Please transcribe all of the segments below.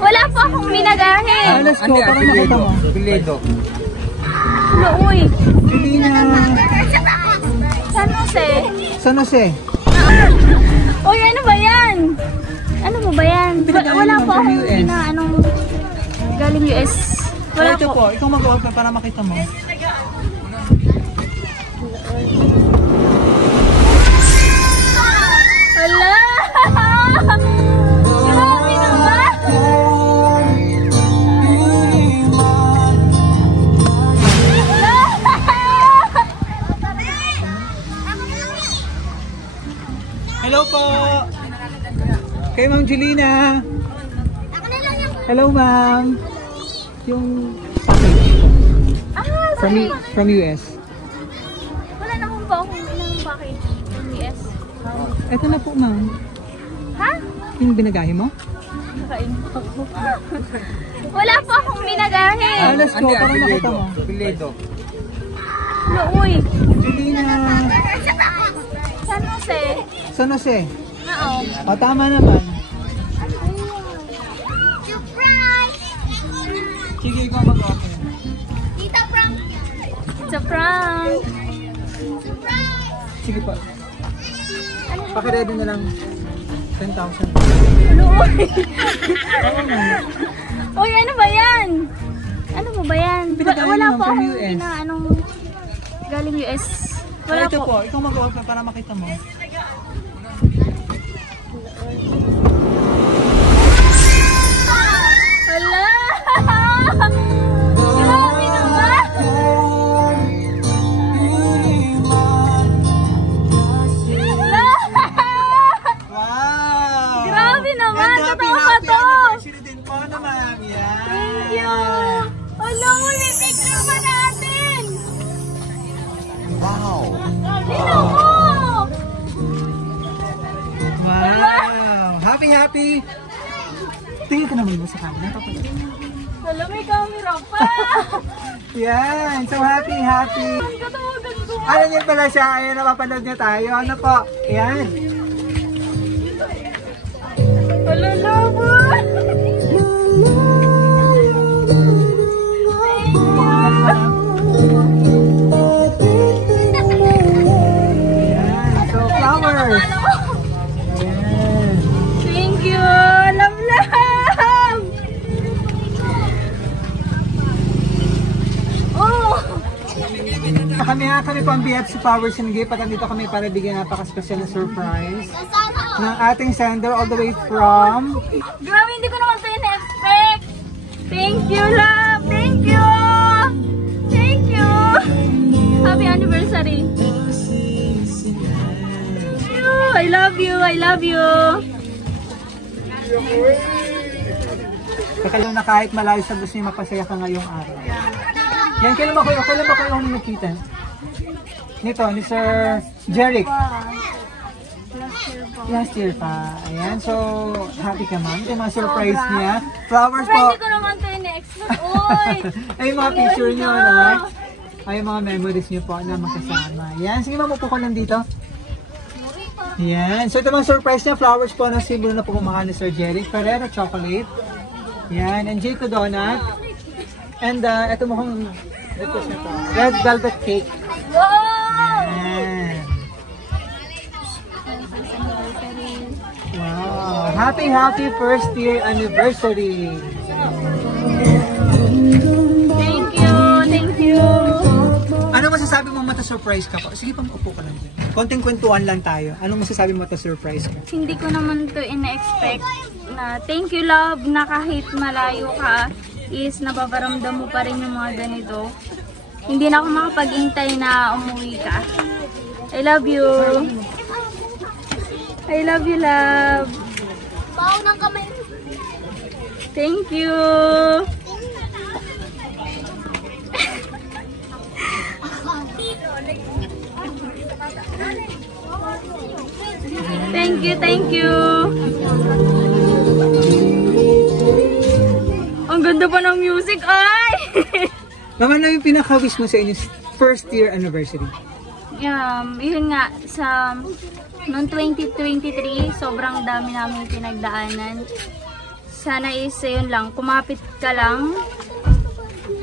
Wala po akong binagahe. Let's go, para makita mo. Piledo. Uy. Julina. San Jose. San Jose. Uy, ano ba yan? Ano mo ba yan? Wala po akong galing US. Wala ito po. Ikaw mag-open para makita mo. Hala! Grabe naman! Hello po! Kay Ma'am Julina! Hello ma'am! Yung package from US. Wala naman po akong ilang package from US. Ito na po ma'am. Ha? Yung binagahe mo? Nakain po ako. Wala po akong binagahe. Let's go, para makita mo. Piledo. Uy. Julina! San Jose. San Jose. Oo. O, tama naman. Sige, ikaw mag-open. Tita prank. It's a prank. Sige po. Pakiready na lang 10,000. Ano? Uy, ano ba yan? Ano mo ba yan? Wala po akong galing US. Wala ito po. po, ikaw mag-open para makita mo. Hala! Grabe naman! Wow! Grabe naman! And Totoo ba to? anniversary din po naman. Yan. Thank you! Hala, may picture pa natin! Wow! Tingnan mo! Wow! Happy! Tingin ka naman mo sa camera. Hala, may camera pa! Yan! So happy! Ang katawagan ko! Ano niyo pala siya? Ayan, napapanood niya tayo. Ano po? Yan! Hala, labo! Yan! So flowers! Yan! Thank you! Love, love! Oh! Kami po ang BFC Powers and Gift at nandito kami para bigyan napaka-special na surprise ng ating sender all the way from... Grabe, hindi ko naman ito in-expect! Thank you, love! Thank you! Thank you! Happy anniversary! Thank you! I love you! I love you! Kakalaw na kahit malayo sa gusto niyo mapasaya ka ngayong araw. Yan, kailan ba kayo nakita? Nito, ni Sir Jeric. Last year pa. Ayan, so happy ka ma'am. Ito yung mga surprise niya. Flowers po. Hindi ko naman ito in-expect. Uy! Ay, yung mga picture niyo na. Ay, yung mga memories niyo po na magkasama. Ayan, sige ma'am, upo ko lang dito. Ayan, so ito mga surprise niya. Flowers po ng simbolo na pumamahal ni Sir Jeric. Ferrero Chocolate. Ayan, and Jayco Donut. And ito mo kong red velvet cake. Wow! Ayan. Wow! Happy first year anniversary! Thank you! Thank you! Ano masasabi mo mata-surprise ka po? Sige pang upo ka lang dyan. Konting kwentuhan lang tayo. Anong masasabi mo mata-surprise ka? Hindi ko naman ito in-expect na thank you, love, na kahit malayo ka is napaparamdam mo pa rin yung mga ganito. Hindi na ako makapag-intay na umuwi ka. I love you. I love you, love. Bawo ng kamay. Thank you. Thank you, thank you. Ang ganda pa ng music, ay! Mama, ano yung pinaka-wish mo sa inyong first year anniversary? Yun nga, sa noong 2023, sobrang dami namin pinagdaanan. sana is yun lang, kumapit ka lang.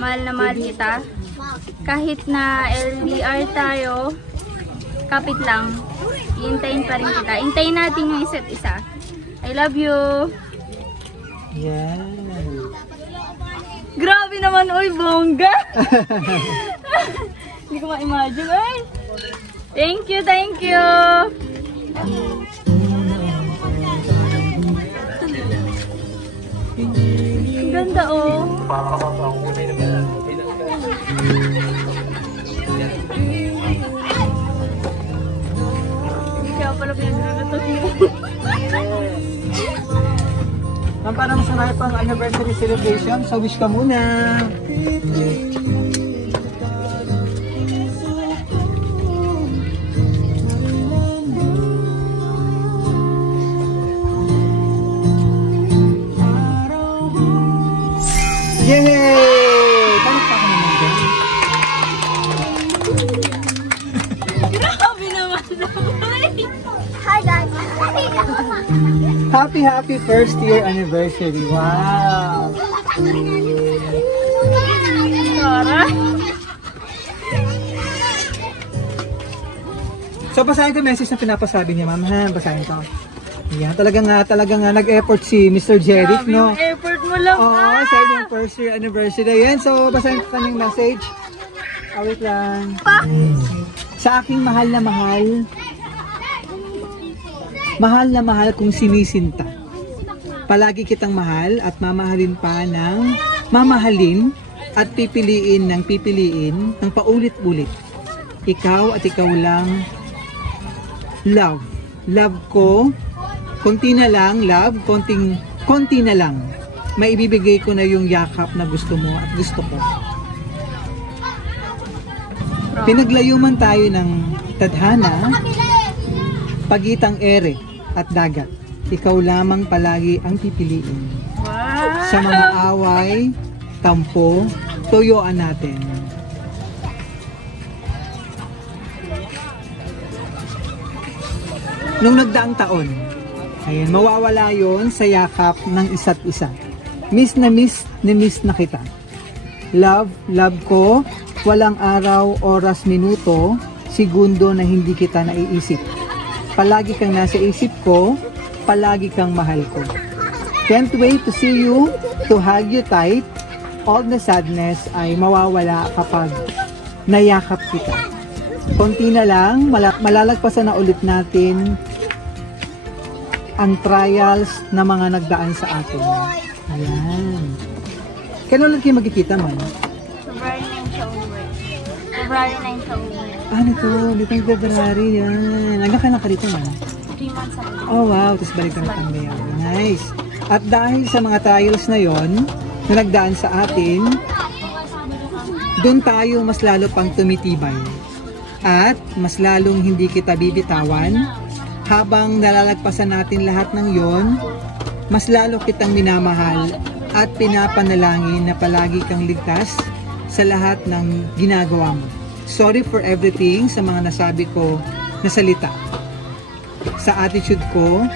Mahal na mahal kita. Kahit na LDR tayo, kapit lang. Iintayin pa rin kita. Intayin natin yung isa't isa. I love you. Yan. Grabe naman, oy, bongga. Hindi ko ma-imagine, ay. Thank you, thank you. Ang ganda, oh. Kaya pala pinag-retot mo. Ma'am, para masarap pang anniversary celebration, so wish ka muna. Yay! Bakit pa ako naman dyan? Grabe naman. Hi guys. Happy first year anniversary. Wow! Tara. So basahin ko yung message na pinapasabi niya, ma'am, ha? Basahin ko. Yan, talagang nag-effort si Mr. Jeric, Grabe no? yung effort mo lang. Oo, sa yung first year anniversary. Yan, so basahin ko kanyang message. Wait lang. Sa aking mahal na mahal kung sinisinta. Palagi kitang mahal at mamahalin pa ng mamahalin at pipiliin ng paulit-ulit. Ikaw at ikaw lang, love. Love ko, konti na lang, love, konti na lang. Maibibigay ko na yung yakap na gusto mo at gusto ko. Pinaglayo man tayo ng tadhana, pagitang ere at dagat. Ikaw lamang palagi ang pipiliin. Wow. Sa mga away, tampo, tuyuan natin. Nung nagdaang taon, ayun, mawawala yon sa yakap ng isa't isa. Miss na kita. Love ko, walang araw, oras, minuto, segundo na hindi kita naiisip. Palagi kang nasa isip ko, palagi kang mahal ko. Can't wait to see you, to hug you tight. All the sadness ay mawawala kapag nayakap kita. Konti na lang, malalagpasan na ulit natin ang trials na mga nagdaan sa atin. Ayan. Kailan ulit kayo magkikita, man? February 9 siya uwi. February 9 siya uwi. Dito yung February, yan. Hanggang kailan ka dito, man? 3 months ako. Oh, wow. Tapos balik ka na Tandayaw. Nice. At dahil sa mga trials na yon na nagdaan sa atin, doon tayo mas lalo pang tumitibay. At mas lalong hindi kita bibitawan. Habang nalalagpasan natin lahat ng yon, mas lalo kitang minamahal at pinapanalangin na palagi kang ligtas sa lahat ng ginagawa mo. Sorry for everything sa mga nasabi ko na salita. Sa attitude ko,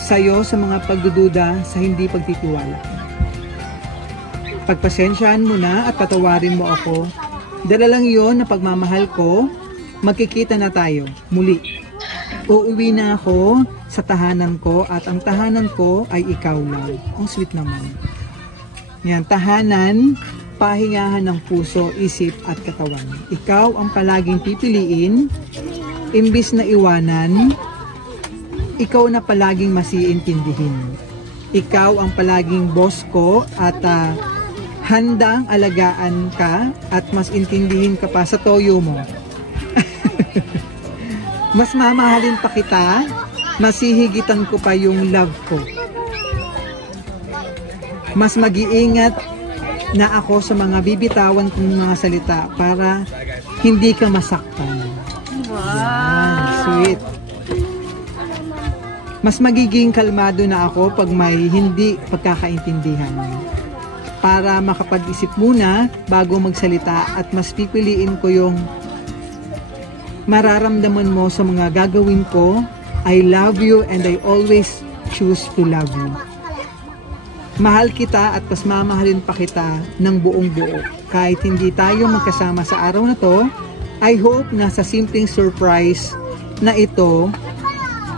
sa'yo sa mga pagdududa sa hindi pagtitiwala. Pagpasensyaan mo na at patawarin mo ako. Dala lang yon na pagmamahal ko, magkikita na tayo muli. Uuwi na ako sa tahanan ko at ang tahanan ko ay ikaw lang. Ang sweet naman. Yan, tahanan, pahingahan ng puso, isip at katawan. Ikaw ang palaging pipiliin, imbis na iwanan, ikaw na palaging masiintindihin. Ikaw ang palaging boss ko at handang alagaan ka at mas intindihin ka pa sa toyo mo. Mas mamahalin pa kita, masihigitan ko pa yung love ko. Mas mag-iingat na ako sa mga bibitawan kong mga salita para hindi ka masaktan. Wow! Sweet. Mas magiging kalmado na ako pag may hindi pagkakaintindihan. Para makapag-isip muna bago magsalita at mas pipiliin ko yung mararamdaman mo sa mga gagawin ko. I love you and I always choose to love you. Mahal kita at mas mamahalin pa kita ng buong buo. Kahit hindi tayo magkasama sa araw na to, I hope na sa simpleng surprise na ito,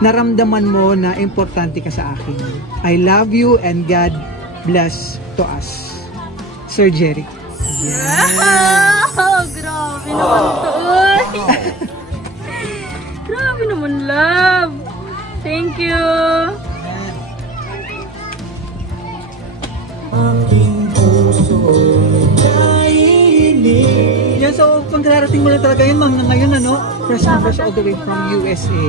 naramdaman mo na importante ka sa akin. I love you and God bless to us. Sir Jeric. Wow! Grabe naman to. Grabe naman, love. Thank you. Yan, so pag nararating mo na talaga yun, ma'am, na ngayon, ano, fresh na fresh all the way from USA.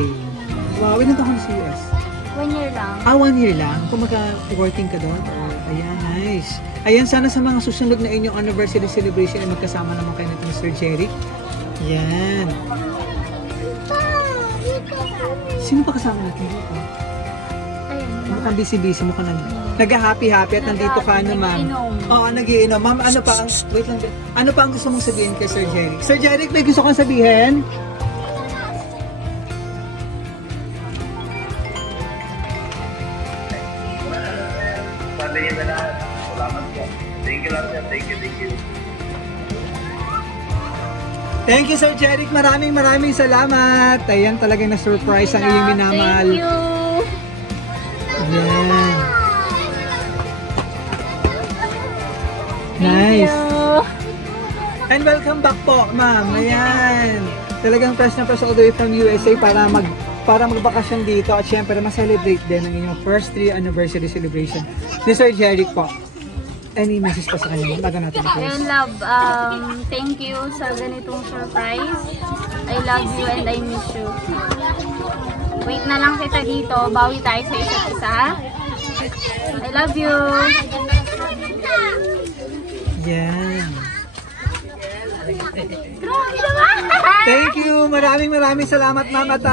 Wow, ilan taon sa US? 1 year lang. 1 year lang? Kung working ka doon? Ayan, nice. Ayan, sana sa mga susunod na inyong anniversary celebration ay magkasama naman kayo nito ni Sir Jeric. Yan. Sino pa kasama natin dito? Ayun. Mukhang busy-busy mo ka na. Nag-happy-happy at nandito ka na, ma'am. Oo, nag-iinom. Ma'am, ano pa ang, wait lang, ano pa ang gusto mong sabihin kay Sir Jeric? Sir Jeric, may gusto kang sabihin? Palayin na lahat. Salamat po. Thank you lang yan. Thank you. Thank you, Sir Jeric. Maraming salamat. Ayan, talagang na-surprise ang iyong minamahal. Thank you. Ayan. Thank Nice. you. And welcome back po, ma'am. Ayan. Talagang fresh na fresh all the way from USA para magbakasyon dito at syempre ma-celebrate din ang inyong first 3 anniversary celebration ni Sir Jeric po. Any message pa sa kanya? Bago natin i-close. Ayun, love. Thank you sa ganitong surprise. I love you and I miss you. Wait na lang kita dito. Bawi tayo sa isa't isa, ha? I love you. Yan. Grabe naman! Thank you. Maraming salamat, ma'am. At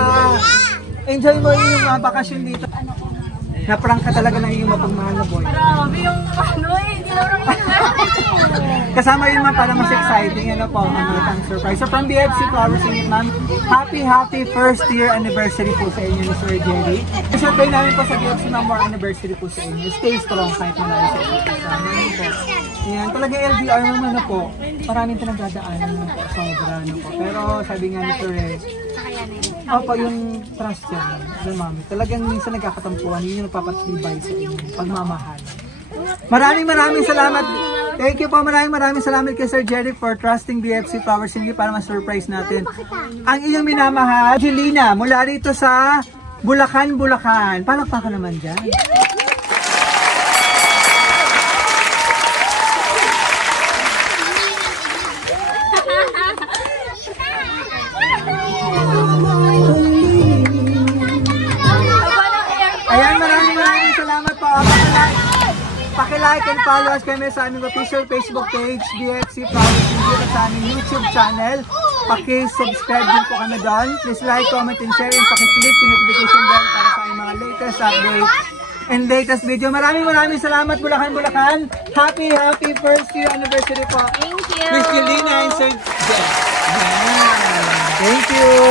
enjoy mo yung bakasyon dito. Na-prank ka talaga ng iyong mapagmahal na boy. Grabe yung ano eh. Hindi na lang Kasama yun, ma'am, para mas exciting. Ano po, ang surprise. So from BFC Flowers Unit, ma'am, happy first year anniversary po sa inyo ni Sir Jeric. Surprise namin po sa BFC, ma'am, more anniversary po sa inyo. Stay strong kahit malayo sa inyo. Yan, talaga LDR naman na po. Maraming pinagdadaanan mo po. Sobra, ano po. Pero sabi nga ni Sir, opo, yung trust yan. Mami, talagang minsan nagkakatampuan. Yun yung nagpapatibay sa inyo. Pagmamahal. Maraming salamat. Thank you po. Maraming salamat kay Sir Jeric for trusting BFC Flowers Unit para ma-surprise natin ang iyong minamahal, Jelina, mula rito sa Bulacan. Palakpakan naman dyan. Ayan, maraming salamat po. Paki-like and follow us kami sa aming official Facebook page, BFC Flowers Unit, at sa aming YouTube channel. Paki-subscribe din po kami doon. Please like, comment, and share, and paki-click yung notification bell para sa aming mga latest updates and latest video. Maraming salamat, Bulacan. Happy first year anniversary po. Thank you. Miss Jelina and Sir Jen. Thank you.